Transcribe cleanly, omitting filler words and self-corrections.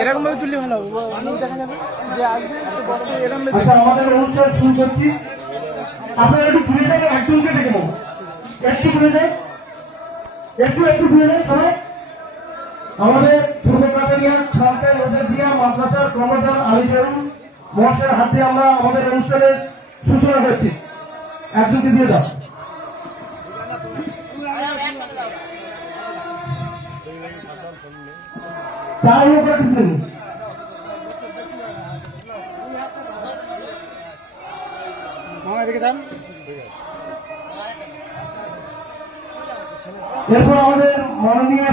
এরকম ভাবে তুললে ভালো হবে, দেখা যাবে যে আসবে এরকম। আমাদের অনুষ্ঠান শুরু করছি, আপনারা একটু ঘুরে যাবেন, একজনকে ডেকে নেব, একটু ঘুরে যায়, একটু ঘুরে যায় সবাই। আমাদের পূর্ব কাটারিয়া সরকার দিয়া মাদ্রাসার কর্মচার আলিজুল মহাশয়ের হাতে আমরা আমাদের অনুষ্ঠানের সূচনা করছি। একজনকে দিয়ে দাও। তার উপরে এরপর আমাদের মাননীয়